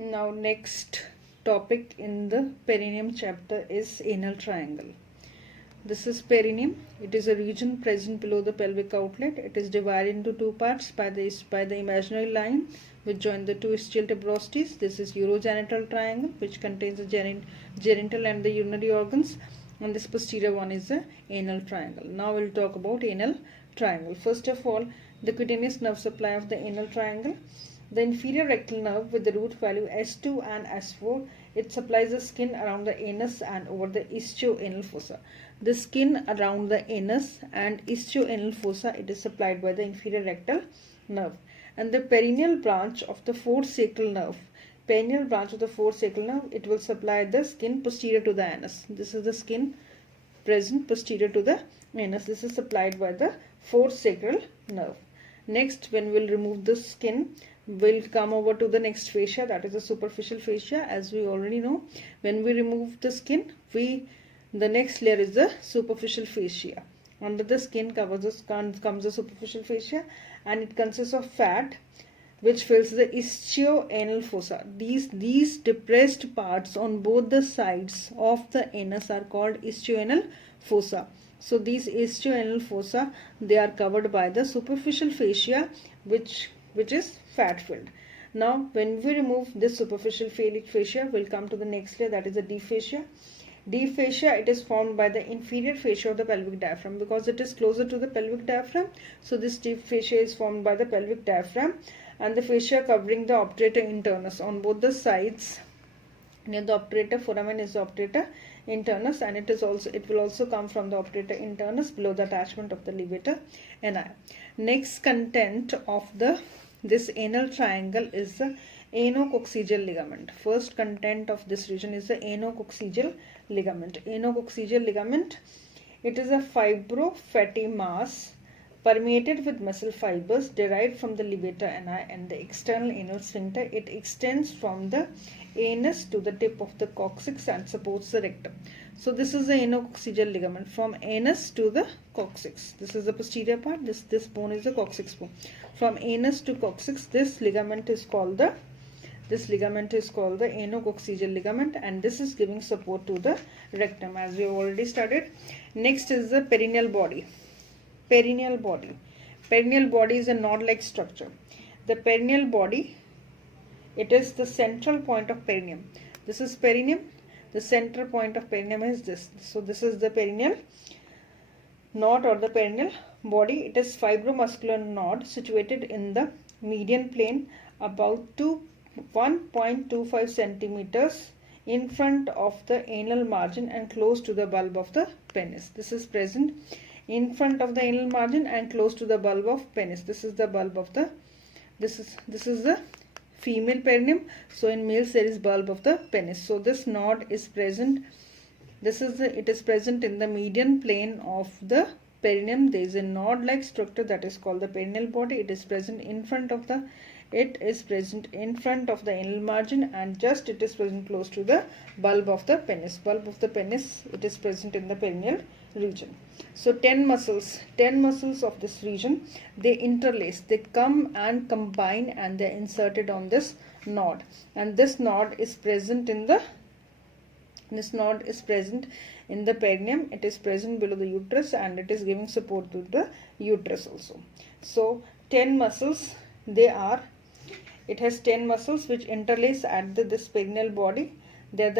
Now next topic in the perineum chapter is anal triangle. This is perineum. It is a region present below the pelvic outlet. It is divided into two parts by the imaginary line which join the two ischial tuberosities. This is urogenital triangle, which contains the genital and the urinary organs, and this posterior one is the anal triangle. Now we'll talk about anal triangle. First of all, the cutaneous nerve supply of the anal triangle. The inferior rectal nerve with the root value S2 and S4, it supplies the skin around the anus and over the ischioanal fossa. The skin around the anus and ischioanal fossa, it is supplied by the inferior rectal nerve. And the perineal branch of the fourth sacral nerve, it will supply the skin posterior to the anus. This is the skin present posterior to the anus. This is supplied by the fourth sacral nerve. Next, when we'll remove the skin, we'll come over to the next fascia, that is the superficial fascia. As we already know, when we remove the skin, the next layer is the superficial fascia. Under the skin comes the superficial fascia, and it consists of fat which fills the ischioanal fossa. These depressed parts on both the sides of the anus are called ischioanal fossa. So these ischioanal fossa, they are covered by the superficial fascia which is fat filled. Now when we remove this superficial fascia, we'll come to the next layer, that is the deep fascia. Deep fascia, it is formed by the inferior fascia of the pelvic diaphragm. Because it is closer to the pelvic diaphragm, so this deep fascia is formed by the pelvic diaphragm, and the fascia covering the obturator internus on both the sides. Near the obturator foramen is the obturator internus, and it will also come from the obturator internus below the attachment of the levator ani. Next content of this anal triangle is the anococcygeal ligament. First content of this region is the anococcygeal ligament. Anococcygeal ligament, it is a fibro-fatty mass permeated with muscle fibers derived from the levator ani and the external anal sphincter. It extends from the anus to the tip of the coccyx and supports the rectum. So this is the anococcygeal ligament from anus to the coccyx. This is the posterior part. This bone is the coccyx bone. From anus to coccyx, this ligament is called the anococcygeal ligament, and this is giving support to the rectum, as we have already studied. Next is the perineal body. Perineal body is a nod-like structure. The perineal body, it is the central point of perineum. This is perineum. The center point of perineum is this. So this is the perineal nod or the perineal body. It is fibromuscular nod situated in the median plane about 1.25 centimeters in front of the anal margin and close to the bulb of the penis. This is present in front of the anal margin and close to the bulb of penis. This is the bulb of the, this is the female perineum. So in males there is bulb of the penis. So this nod is present. It is present in the median plane of the perineum. There is a nod-like structure that is called the perineal body. It is present in front of the anal margin, and just it is present close to the bulb of the penis. Bulb of the penis, it is present in the perineal region. So 10 muscles of this region, they interlace, they come and combine, and they are inserted on this nod, and this nod is present in the perineum. It is present below the uterus, and it is giving support to the uterus also. So 10 muscles, it has 10 muscles which interlace at this perineal body. They are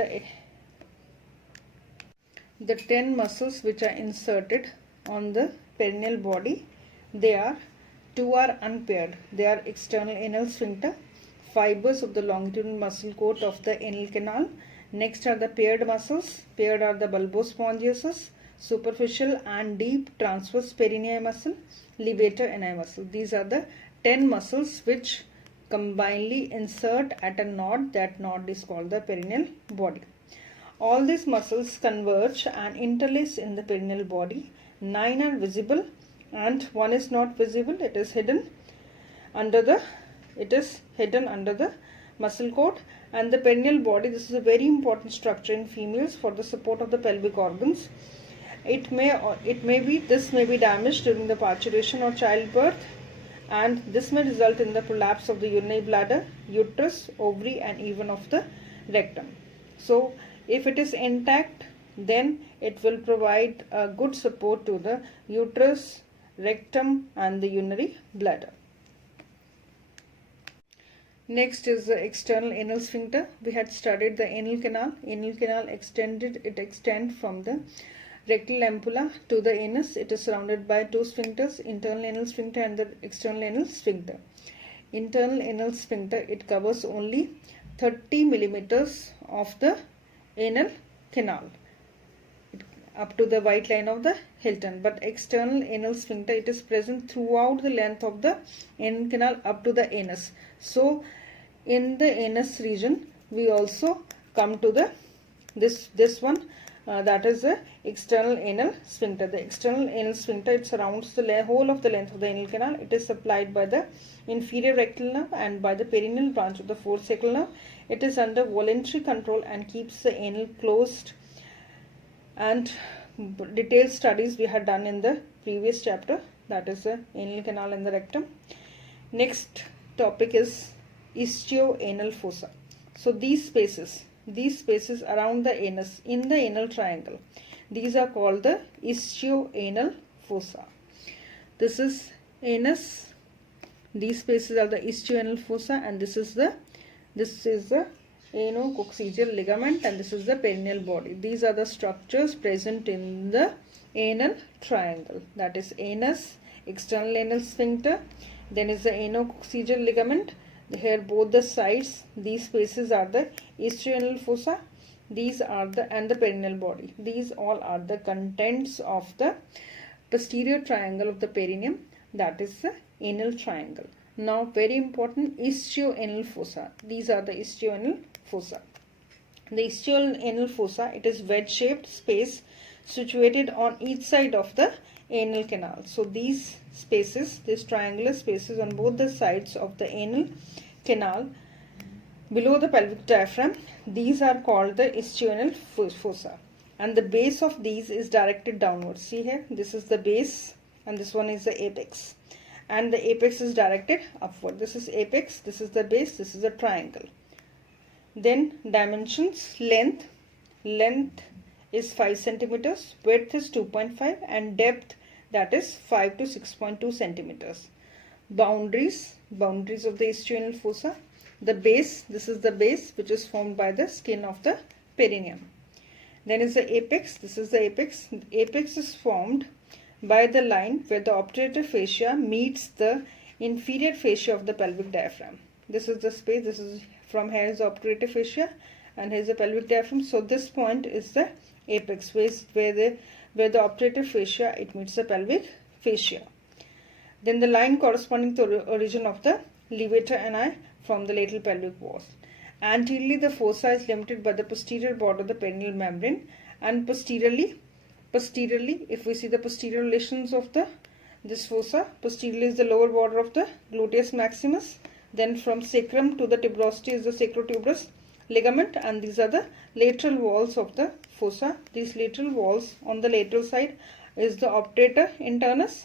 the 10 muscles which are inserted on the perineal body. Two are unpaired. They are external anal sphincter, fibers of the longitudinal muscle coat of the anal canal. Next are the paired muscles. Paired are the bulbospongiosus, superficial and deep transverse perineal muscle, levator ani muscle. These are the 10 muscles which combinedly insert at a nod. That nod is called the perineal body. All these muscles converge and interlace in the perineal body. 9 are visible and 1 is not visible. It is hidden under the muscle coat. And the perineal body, this is a very important structure in females for the support of the pelvic organs. This may be damaged during the parturition or childbirth, and this may result in the prolapse of the urinary bladder, uterus, ovary, and even of the rectum. So if it is intact, then it will provide a good support to the uterus, rectum, and the urinary bladder. Next is the external anal sphincter. We had studied the anal canal. Anal canal extends from the rectal ampulla to the anus. It is surrounded by two sphincters, internal anal sphincter and the external anal sphincter. Internal anal sphincter, it covers only 30 millimeters of the anal canal up to the white line of the Hilton. But external anal sphincter, it is present throughout the length of the anal canal up to the anus. So in the anus region, we also come to the this one, that is the external anal sphincter. The external anal sphincter, it surrounds the whole of the length of the anal canal. It is supplied by the inferior rectal nerve and by the perineal branch of the fourth sacral nerve. It is under voluntary control and keeps the anal closed, and detailed studies we had done in the previous chapter, that is the anal canal and the rectum. Next topic is istioanal fossa. So these spaces around the anus in the anal triangle, these are called the istioanal fossa. This is anus, these spaces are the istioanal fossa, and this is the anococcygeal ligament, and this is the perineal body. These are the structures present in the anal triangle, that is anus, external anal sphincter, then is the anococcygeal ligament. Here both the sides, these spaces are the istioanal fossa, these are and the perineal body. These all are the contents of the posterior triangle of the perineum, that is the anal triangle. Now very important, istioanal fossa. These are the istioanal fossa. The istioanal fossa, it is wedge-shaped space situated on each side of the anal canal. So these spaces, these triangular spaces on both the sides of the anal canal below the pelvic diaphragm, these are called the istioanal fossa, and the base of these is directed downwards. See here, this is the base and this one is the apex, and the apex is directed upward. This is apex, this is the base, this is a triangle. Then dimensions, length is 5 centimeters, width is 2.5, and depth, that is 5 to 6.2 centimeters. Boundaries of the istioanal fossa. The base, this is the base which is formed by the skin of the perineum. Then is the apex, this is the apex. The apex is formed by the line where the obturator fascia meets the inferior fascia of the pelvic diaphragm. This is the space, this is from here is the obturator fascia and here is the pelvic diaphragm. So this point is the apex, where the obturator fascia, it meets the pelvic fascia. Then the line corresponding to the origin of the levator ani from the lateral pelvic wall. Anteriorly, the fossa is limited by the posterior border of the perineal membrane, and posteriorly, if we see the posterior relations of this fossa, posteriorly is the lower border of the gluteus maximus. Then from sacrum to the tuberosity is the sacrotuberous ligament, and these are the lateral walls of the fossa. These lateral walls on the lateral side is the obturator internus.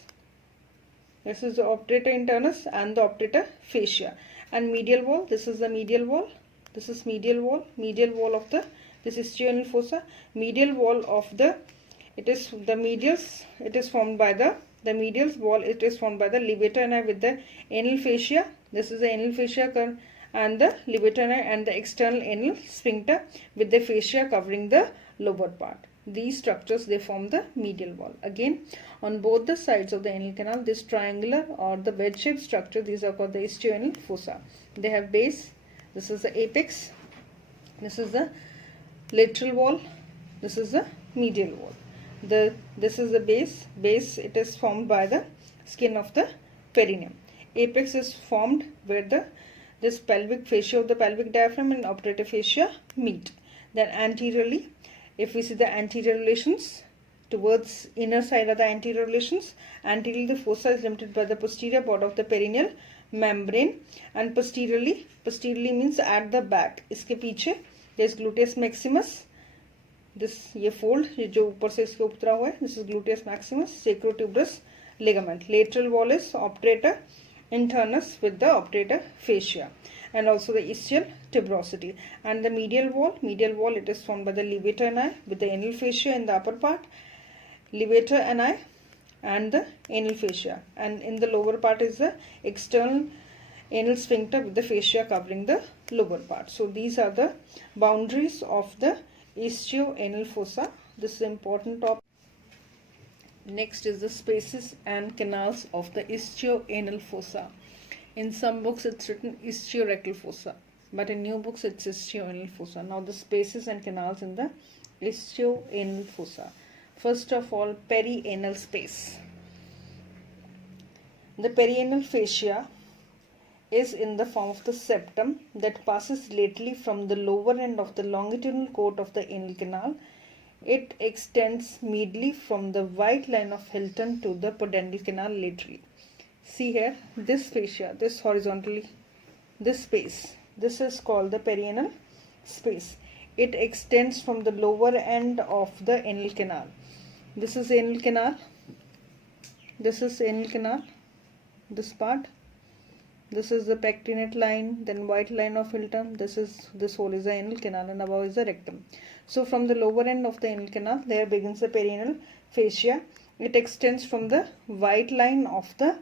This is the obturator internus and the obturator fascia. And medial wall, this is the medial wall. This is medial wall of this istioanal fossa. Medial wall of it is formed by the medial wall, it is formed by the levator ani with the anal fascia. This is the anal fascia and the levator ani and the external anal sphincter with the fascia covering the lower part. These structures, they form the medial wall. Again, on both the sides of the anal canal, this triangular or the wedge-shaped structure, these are called the istioanal fossa. They have base, this is the apex, this is the lateral wall, this is the medial wall. This is the base, it is formed by the skin of the perineum. Apex is formed where this pelvic fascia of the pelvic diaphragm and obturator fascia meet. Then anteriorly, if we see the anterior relations, towards inner side of the anterior relations, anteriorly the fossa is limited by the posterior border of the perineal membrane, and posteriorly means at the back. इसके पीछे there is gluteus maximus. This ये fold ये जो ऊपर से इसके उतरा हुआ है, this is gluteus maximus, sacrotuberous ligament. Lateral wall is obturator internus with the obturator fascia, and also the ischial tuberosity. And the medial wall, it is formed by the levator ani with the anal fascia in the upper part, levator ani and the anal fascia, and in the lower part is the external anal sphincter with the fascia covering the lower part. So these are the boundaries of the ischio-anal fossa. This is important topic. Next is the spaces and canals of the ischio-anal fossa. In some books it's written ischio-rectal fossa, but in new books it's ischio-anal fossa. Now the spaces and canals in the ischio-anal fossa. First of all, perianal space. The perianal fascia is in the form of the septum that passes laterally from the lower end of the longitudinal coat of the anal canal. It extends medially from the white line of Hilton to the pudendal canal laterally. See here, this fascia, this horizontally, this space, this is called the perianal space. It extends from the lower end of the anal canal. This is anal canal, this is anal canal, this part, this is the pectinate line, then white line of Hilton, this whole is the anal canal, and above is the rectum. So from the lower end of the anal canal, there begins the perianal fascia. It extends from the white line of the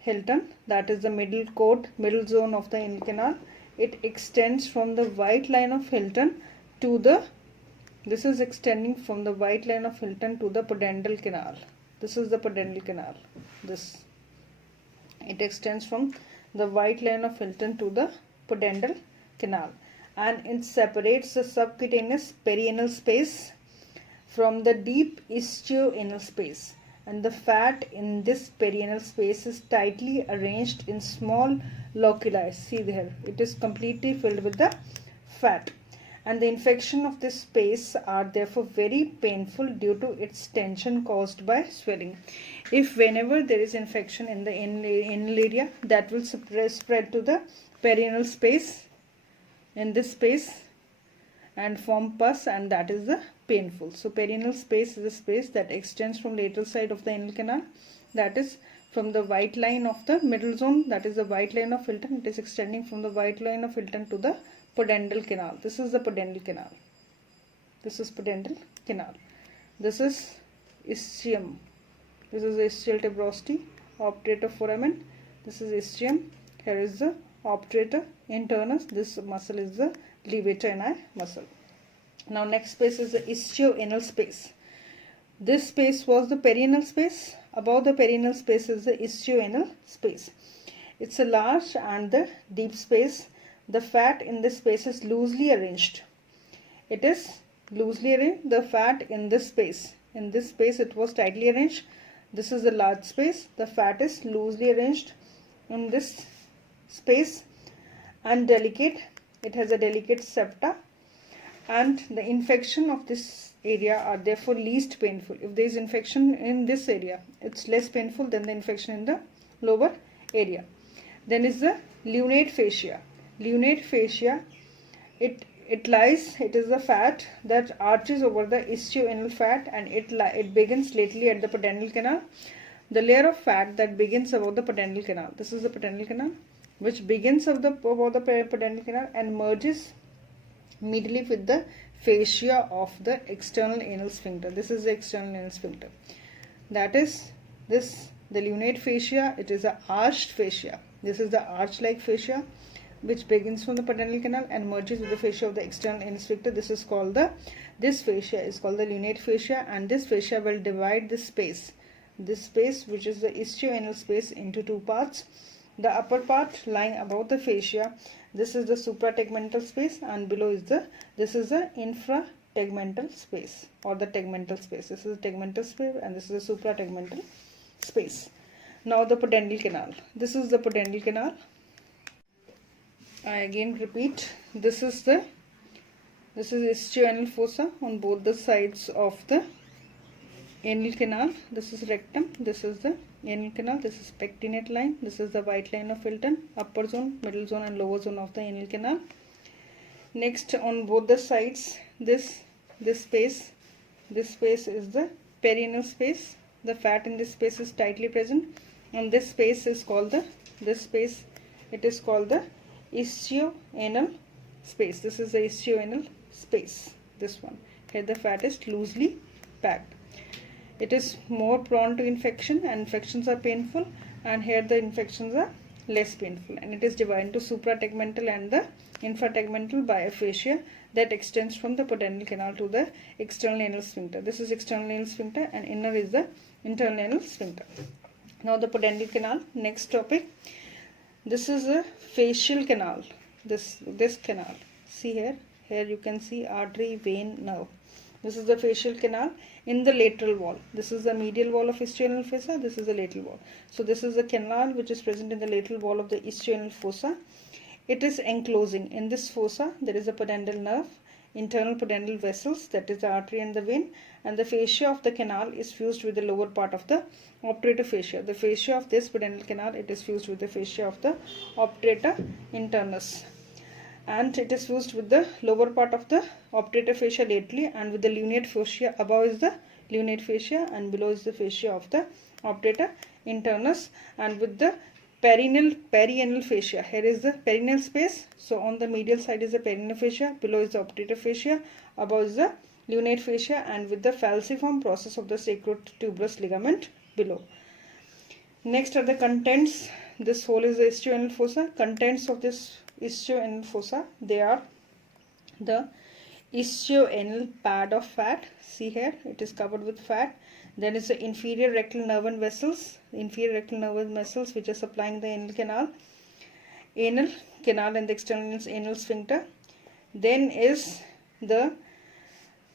Hilton, that is the middle coat, middle zone of the anal canal. It extends from the white line of Hilton to the, this is extending from the white line of Hilton to the pudendal canal. This is the pudendal canal. This, it extends from the white line of Hilton to the pudendal canal, and it separates the subcutaneous perianal space from the deep ischio-anal space. And the fat in this perianal space is tightly arranged in small loculi. See there, it is completely filled with the fat, and the infection of this space are therefore very painful due to its tension caused by swelling. If whenever there is infection in the anal area, that will spread to the perianal space, in this space, and form pus, and that is the painful. So perianal space is a space that extends from lateral side of the anal canal, that is from the white line of the middle zone, that is the white line of Hilton. It is extending from the white line of Hilton to the pudendal canal. This is the pudendal canal. This is pudendal canal. This is ischium. This is the ischial tuberosity, obturator foramen. This is ischium. Here is the obturator internus. This muscle is the levator ani muscle. Now next space is the ischio-anal space. This space was the perianal space. Above the perianal space is the ischio-anal space. It's a large and the deep space. The fat in this space is loosely arranged. It is loosely arranged. The fat in this space. In this space it was tightly arranged. This is the large space. The fat is loosely arranged in this space and delicate. It has a delicate septa, and the infection of this area are therefore least painful. If there is infection in this area, it's less painful than the infection in the lower area. Then is the lunate fascia. Lunate fascia, it lies, it is the fat that arches over the ischio-anal fat, and it begins laterally at the pudendal canal. The layer of fat that begins above the pudendal canal. This is the pudendal canal, which begins above the pudendal canal and merges medially with the fascia of the external anal sphincter. This is the external anal sphincter. That is this, the lunate fascia. It is a arched fascia. This is the arch-like fascia which begins from the pudendal canal and merges with the fascia of the external anal sphincter. This fascia is called the lunate fascia, and this fascia will divide this space which is the ischio-anal space into two parts. The upper part lying above the fascia, this is the suprategmental space, and below is this is the infrategmental space or the tegmental space. This is the tegmental space and this is the suprategmental space. Now the pudendal canal. This is the pudendal canal. I again repeat, this is ischio-anal fossa on both the sides of the anal canal. This is rectum, this is the anal canal, this is pectinate line, this is the white line of Hilton, upper zone, middle zone and lower zone of the anal canal. Next, on both the sides, this space is the perineal space. The fat in this space is tightly present, and this space is called the this space, it is called the ischioanal space. This is the ischioanal space, this one. Here the fat is loosely packed. It is more prone to infection, and infections are painful, and here the infections are less painful, and it is divided into suprategmental and the infrategmental biaphasia that extends from the pudendal canal to the external anal sphincter. This is external anal sphincter, and inner is the internal anal sphincter. Now the pudendal canal. Next topic. This is a facial canal. This canal. See here. Here you can see artery, vein, nerve. This is the facial canal in the lateral wall. This is the medial wall of ischioanal fossa. This is the lateral wall. So this is the canal which is present in the lateral wall of the ischioanal fossa. It is enclosing. In this fossa there is a pudendal nerve, internal pudendal vessels, that is the artery and the vein, and the fascia of the canal is fused with the lower part of the obturator fascia. The fascia of this pudendal canal, it is fused with the fascia of the obturator internus, and it is fused with the lower part of the obturator fascia laterally, and with the lunate fascia. Above is the lunate fascia and below is the fascia of the obturator internus, and with the perianal fascia. Here is the perineal space. So on the medial side is the perineal fascia, below is the obturator fascia, above is the lunate fascia, and with the falciform process of the sacrotuberous ligament below. Next are the contents. This hole is the ischioanal fossa. Contents of this ischioanal fossa, they are the ischioanal pad of fat. See here, it is covered with fat. Then is the inferior rectal nerve and vessels, which are supplying the anal canal and the external anal sphincter. Then is the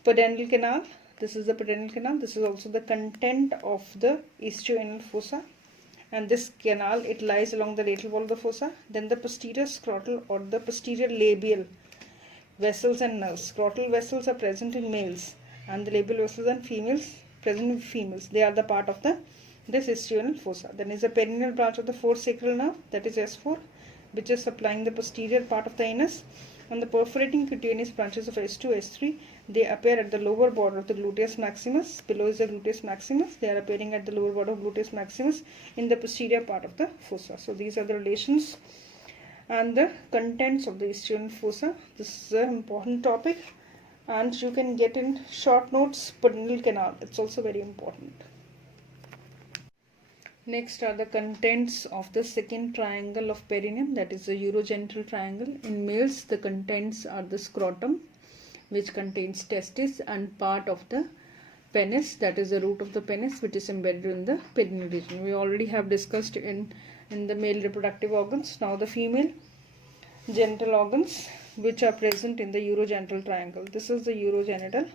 pudendal canal. This is the pudendal canal. This is also the content of the ischioanal fossa. And this canal, it lies along the lateral wall of the fossa. Then the posterior scrotal or the posterior labial vessels and nerves. Scrotal vessels are present in males, and the labial vessels and females present in females. They are the part of this ischioanal fossa. Then is the perineal branch of the fourth sacral nerve, that is S4, which is supplying the posterior part of the anus. And the perforating cutaneous branches of S2, S3, they appear at the lower border of the gluteus maximus. Below is the gluteus maximus. They are appearing at the lower border of gluteus maximus in the posterior part of the fossa. So these are the relations and the contents of the ischioanal fossa. This is an important topic, and you can get in short notes pudendal canal. It's also very important. Next are the contents of the second triangle of perineum, that is the urogenital triangle. In males, the contents are the scrotum, which contains testis, and part of the penis, that is the root of the penis, which is embedded in the perineal region. We already have discussed in the male reproductive organs. Now the female genital organs, which are present in the urogenital triangle. This is the urogenital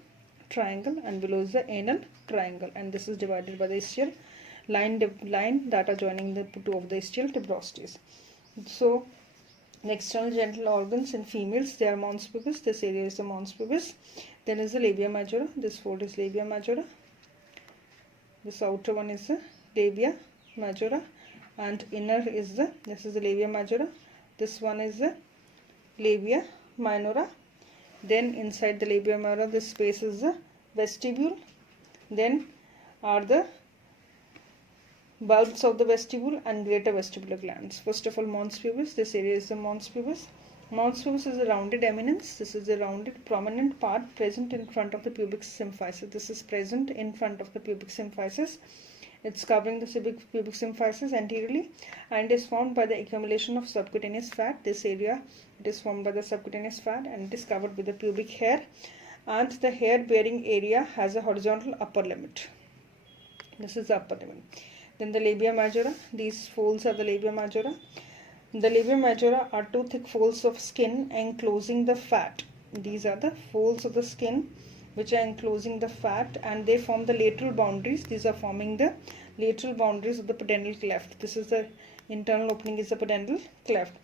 triangle, and below is the anal triangle, and this is divided by the ischial line that are joining the two of the ischial tuberosities. So the external genital organs in females, they are mons pubis. This area is the mons pubis. Then is the labia majora. This fold is labia majora. This outer one is the labia majora, and inner is this is the labia majora. This one is the labia minora. Then inside the labia minora, this space is the vestibule. Then are the bulbs of the vestibule and greater vestibular glands. First of all, mons pubis. This area is the mons pubis. Mons pubis is a rounded eminence. This is a rounded prominent part present in front of the pubic symphysis. This is present in front of the pubic symphysis. It's covering the pubic symphysis anteriorly, and is formed by the accumulation of subcutaneous fat. This area, it is formed by the subcutaneous fat, and it is covered with the pubic hair, and the hair bearing area has a horizontal upper limit. This is the upper limit. Then the labia majora. These folds are the labia majora. The labia majora are two thick folds of skin enclosing the fat. These are the folds of the skin which are enclosing the fat, and they form the lateral boundaries. These are forming the lateral boundaries of the pudendal cleft. This is the internal opening, is the pudendal cleft.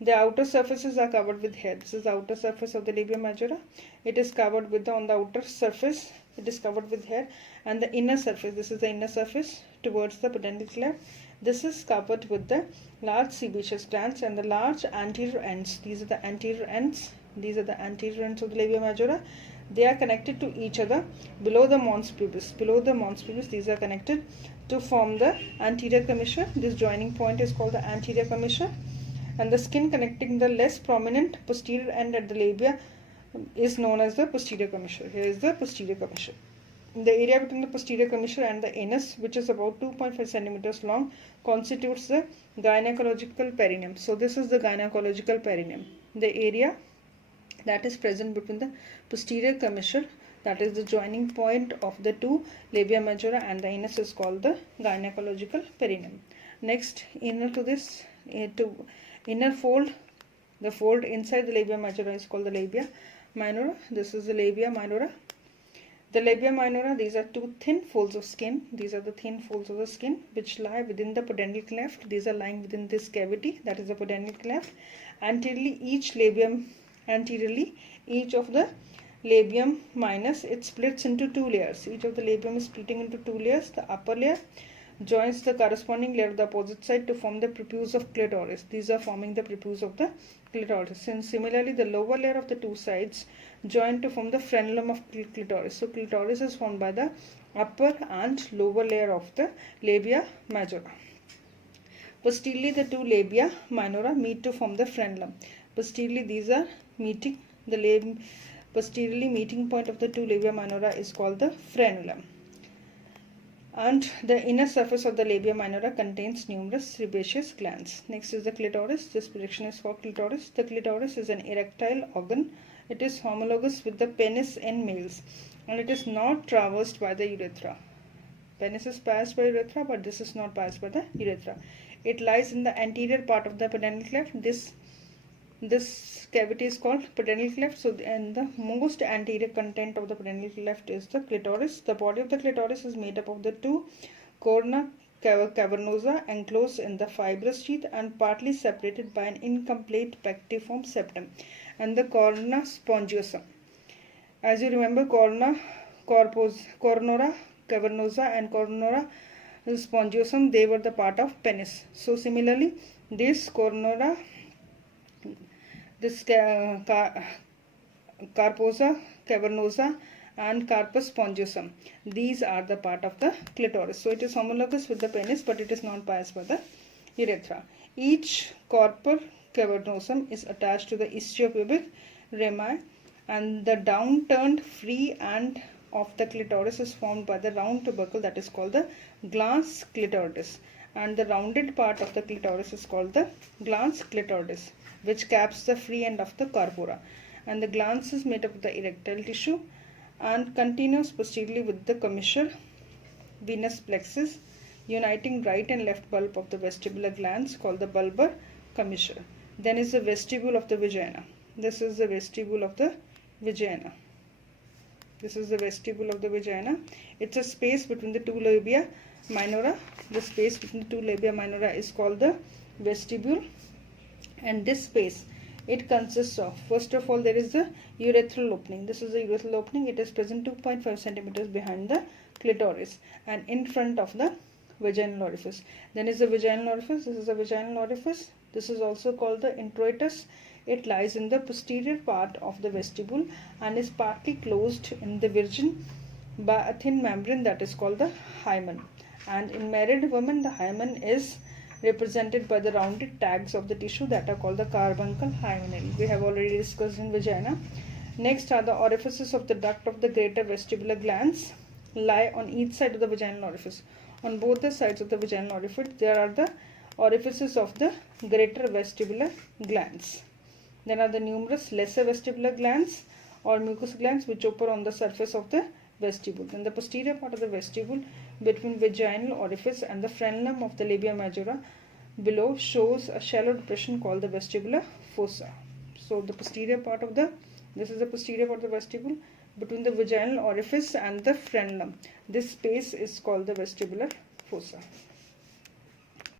The outer surfaces are covered with hair. This is the outer surface of the labia majora. It is covered with on the outer surface, it is covered with hair, and the inner surface, this is the inner surface towards the pudendal cleft. This is covered with the large sebaceous glands and the large anterior ends. These are the anterior ends. These are the anterior ends of the labia majora. They are connected to each other below the mons pubis. Below the mons pubis, these are connected to form the anterior commissure. This joining point is called the anterior commissure, and the skin connecting the less prominent posterior end at the labia is known as the posterior commissure. Here is the posterior commissure. The area between the posterior commissure and the anus, which is about 2.5 centimeters long, constitutes the gynecological perineum. So this is the gynecological perineum. The area that is present between the posterior commissure, that is the joining point of the two labia majora and the anus, is called the gynecological perineum. Next, inner to this, inner fold, the fold inside the labia majora is called the labia minora. This is the labia minora. The labia minora, these are two thin folds of skin. These are the thin folds of the skin which lie within the pudendal cleft. These are lying within this cavity, that is the pudendal cleft. Anteriorly, each of the labium minus, it splits into two layers. Each of the labium is splitting into two layers. The upper layer joins the corresponding layer of the opposite side to form the prepuce of clitoris. These are forming the prepuce of the clitoris. And similarly, the lower layer of the two sides join to form the frenulum of clitoris. So clitoris is formed by the upper and lower layer of the labia majora. Posteriorly, the two labia minora meet to form the frenulum. Posteriorly, these are meeting. The posteriorly meeting point of the two labia minora is called the frenulum. And the inner surface of the labia minora contains numerous sebaceous glands. Next is the clitoris. This projection is for clitoris. The clitoris is an erectile organ. It is homologous with the penis in males, and it is not traversed by the urethra. Penis is passed by urethra, but this is not passed by the urethra. It lies in the anterior part of the pudendal cleft. This cavity is called pudendal cleft. So, and the most anterior content of the pudendal cleft is the clitoris. The body of the clitoris is made up of the two corona cavernosa enclosed in the fibrous sheath and partly separated by an incomplete pectiform septum and the corona spongiosum. As you remember, coronora cavernosa and coronora spongiosum, they were the part of penis. So similarly, this corposa cavernosa and carpus spongiosum, these are the part of the clitoris. So it is homologous with the penis, but it is not passed by the urethra. Each corpus cavernosum is attached to the istiopubic rami, and the downturned free end of the clitoris is formed by the round tubercle that is called the glans clitoris, and the rounded part of the clitoris is called the glans clitoris, which caps the free end of the corpora. And the glans is made up of the erectile tissue and continues posteriorly with the commissure venous plexus, uniting right and left bulb of the vestibular glands called the bulbar commissure. Then is the vestibule of the vagina. This is the vestibule of the vagina. This is the vestibule of the vagina. It's a space between the two labia minora. The space between the two labia minora is called the vestibule. And this space, it consists of, first of all, there is the urethral opening. This is the urethral opening. It is present 2.5 centimeters behind the clitoris and in front of the vaginal orifice. Then is the vaginal orifice. This is the vaginal orifice. This is also called the introitus. It lies in the posterior part of the vestibule and is partly closed in the virgin by a thin membrane that is called the hymen. And in married women, the hymen is represented by the rounded tags of the tissue that are called the carbuncle hymenal. We have already discussed in vagina. Next are the orifices of the duct of the greater vestibular glands, lie on each side of the vaginal orifice. On both the sides of the vaginal orifice, there are the orifices of the greater vestibular glands. Then are the numerous lesser vestibular glands or mucous glands which occur on the surface of the vestibule. Then the posterior part of the vestibule between vaginal orifice and the frenulum of the labia majora below shows a shallow depression called the vestibular fossa. So the posterior part of the, this is the posterior part of the vestibule between the vaginal orifice and the frenulum. This space is called the vestibular fossa.